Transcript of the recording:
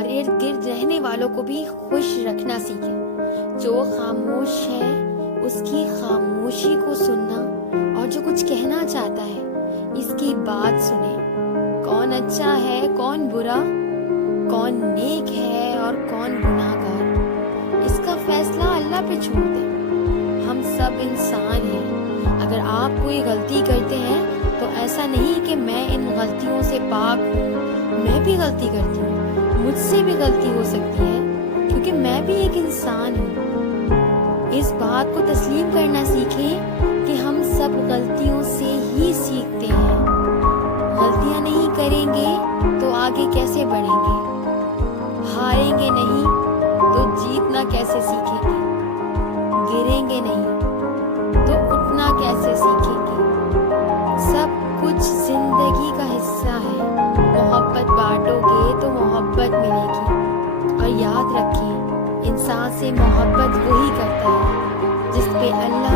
और इर्द गिर्द रहने वालों को भी खुश रखना सीखे। जो खामोश है उसकी खामोशी को सुनना और जो कुछ कहना चाहता है इसकी बात सुने। कौन अच्छा है कौन बुरा, कौन नेक है और कौन गुनाहगार, इसका फैसला अल्लाह पे छोड़ दे। हम सब इंसान हैं। अगर आप कोई गलती करते हैं तो ऐसा नहीं कि मैं इन गलतियों से पाक हूँ, मैं भी गलती करती हूँ, मुझसे भी गलती हो सकती है क्योंकि मैं भी एक इंसान हूँ। इस बात को तस्लीम करना सीखें कि हम सब गलतियों से ही सीखते हैं। गलतियाँ नहीं करेंगे तो आगे कैसे बढ़ेंगे? हारेंगे नहीं तो जीतना कैसे सीखेंगे? गिरेंगे नहीं तो उठना कैसे सीखेंगे? सब कुछ जिंदगी का हिस्सा है। मोहब्बत बांटोगे तो मोहब्बत मिलेगी। और याद रखें, इंसान से मोहब्बत वही करता है जिस पे अल्लाह